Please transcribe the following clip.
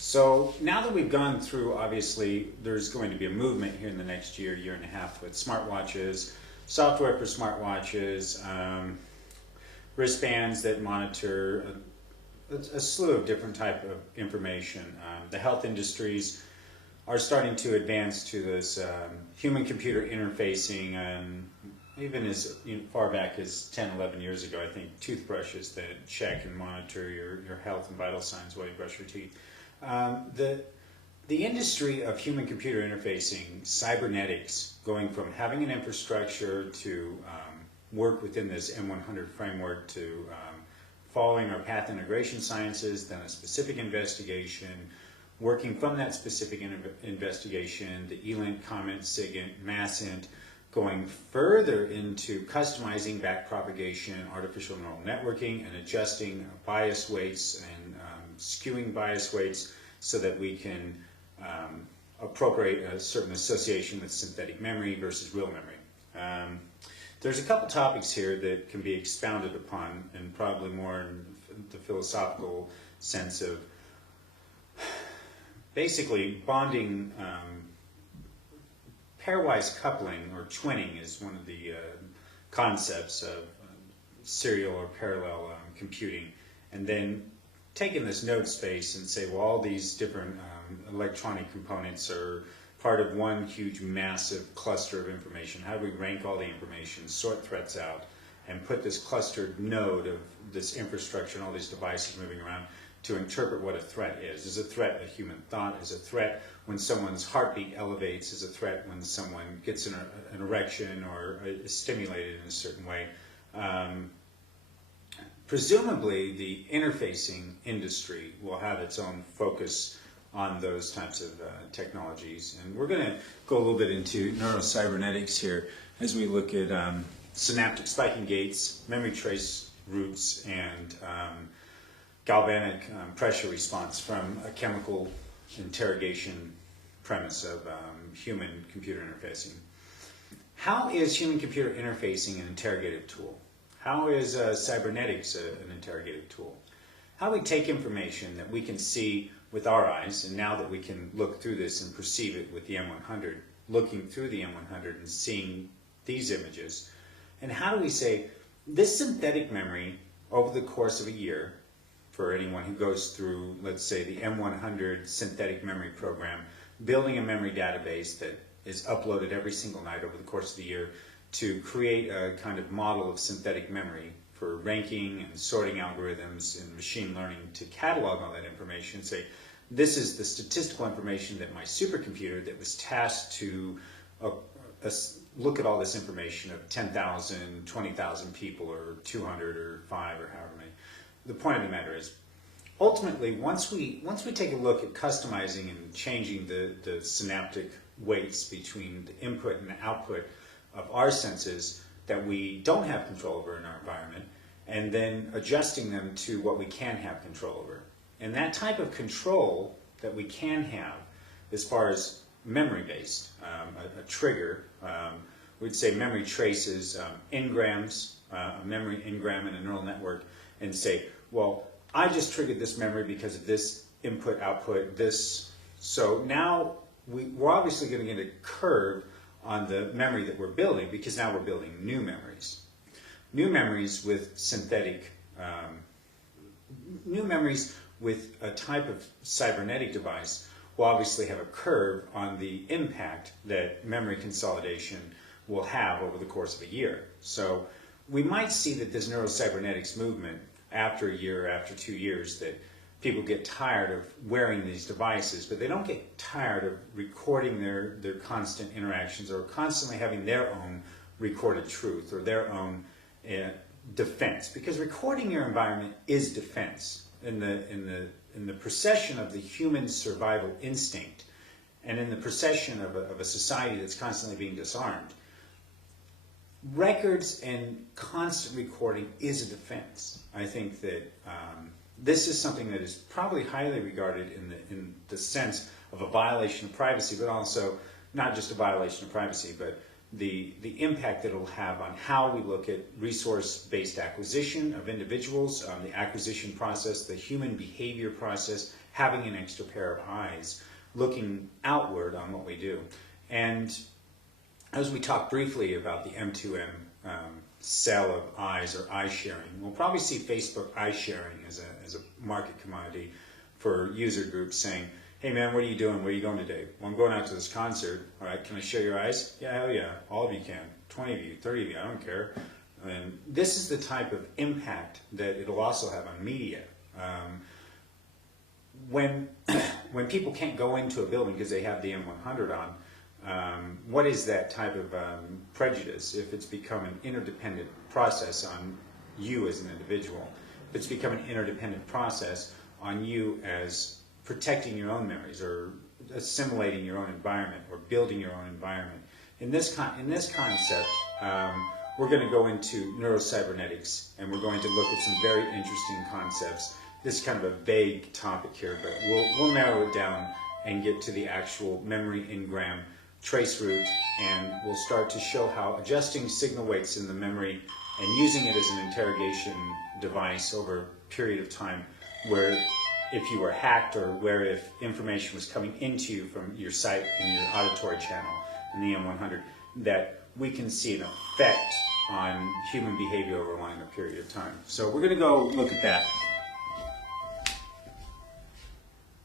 So now that we've gone through, obviously, there's going to be a movement here in the next year, year and a half with smartwatches, software for smartwatches, wristbands that monitor a slew of different type of information. The health industries are starting to advance to this human-computer interfacing, even as far back as 10, 11 years ago, I think toothbrushes that check and monitor your health and vital signs while you brush your teeth. The industry of human-computer interfacing, cybernetics, going from having an infrastructure to work within this M100 framework to following our path integration sciences, then a specific investigation, working from that specific investigation, the ELINT, comment, SIGINT, MASSINT, going further into customizing backpropagation, artificial neural networking, and adjusting bias weights and skewing bias weights so that we can appropriate a certain association with synthetic memory versus real memory. There's a couple topics here that can be expounded upon, and probably more in the philosophical sense of basically bonding. Pairwise coupling, or twinning, is one of the concepts of serial or parallel computing, and then taking this node space and say, well, all these different electronic components are part of one huge massive cluster of information. How do we rank all the information, sort threats out, and put this clustered node of this infrastructure and all these devices moving around to interpret what a threat is? Is a threat a human thought? Is a threat when someone's heartbeat elevates? Is a threat when someone gets an erection or is stimulated in a certain way? Presumably, the interfacing industry will have its own focus on those types of technologies. And we're going to go a little bit into neurocybernetics here as we look at synaptic spiking gates, memory trace routes, and galvanic pressure response from a chemical interrogation premise of human-computer interfacing. How is human-computer interfacing an interrogative tool? How is cybernetics an interrogative tool? How we take information that we can see with our eyes, and now that we can look through this and perceive it with the M100, looking through the M100 and seeing these images, and how do we say, this synthetic memory over the course of a year, for anyone who goes through, let's say, the M100 synthetic memory program, building a memory database that is uploaded every single night over the course of the year to create a kind of model of synthetic memory for ranking and sorting algorithms and machine learning to catalog all that information and say, this is the statistical information that my supercomputer that was tasked to look at all this information of 10,000, 20,000 people, or 200, or 5, or however many. The point of the matter is, ultimately, once we take a look at customizing and changing the synaptic weights between the input and the output of our senses that we don't have control over in our environment, and then adjusting them to what we can have control over. And that type of control that we can have, as far as memory-based, a trigger, we'd say memory traces engrams, a memory engram in a neural network, and say, well, I just triggered this memory because of this input, output, this. So now we're obviously going to get a curve on the memory that we're building, because now we're building new memories. New memories with synthetic, new memories with a type of cybernetic device will obviously have a curve on the impact that memory consolidation will have over the course of a year. So we might see that this neurocybernetics movement, after a year, after 2 years, that people get tired of wearing these devices, but they don't get tired of recording their constant interactions or constantly having their own recorded truth or their own defense. Because recording your environment is defense. In the procession of the human survival instinct, and in the procession of a society that's constantly being disarmed, records and constant recording is a defense. I think that this is something that is probably highly regarded in the sense of a violation of privacy, but also not just a violation of privacy, but the impact that it'll have on how we look at resource-based acquisition of individuals, the acquisition process, the human behavior process, having an extra pair of eyes, looking outward on what we do. And as we talked briefly about the M2M sale of eyes or eye sharing, we'll probably see Facebook eye sharing as a market commodity for user groups saying, hey man, what are you doing? Where are you going today? Well, I'm going out to this concert. All right, can I share your eyes? Yeah, hell yeah. All of you can. 20 of you, 30 of you, I don't care. And this is the type of impact that it'll also have on media. When people can't go into a building because they have the M100 on, what is that type of prejudice if it's become an interdependent process on you as an individual? If it's become an interdependent process on you as protecting your own memories or assimilating your own environment or building your own environment. In this concept, we're going to go into neurocybernetics, and we're going to look at some very interesting concepts. This is kind of a vague topic here, but we'll narrow it down and get to the actual memory engram trace route, and we'll start to show how adjusting signal weights in the memory and using it as an interrogation device over a period of time, where if you were hacked or where if information was coming into you from your sight and your auditory channel in the M100, that we can see an effect on human behavior over a longer period of time. So we're going to go look at that.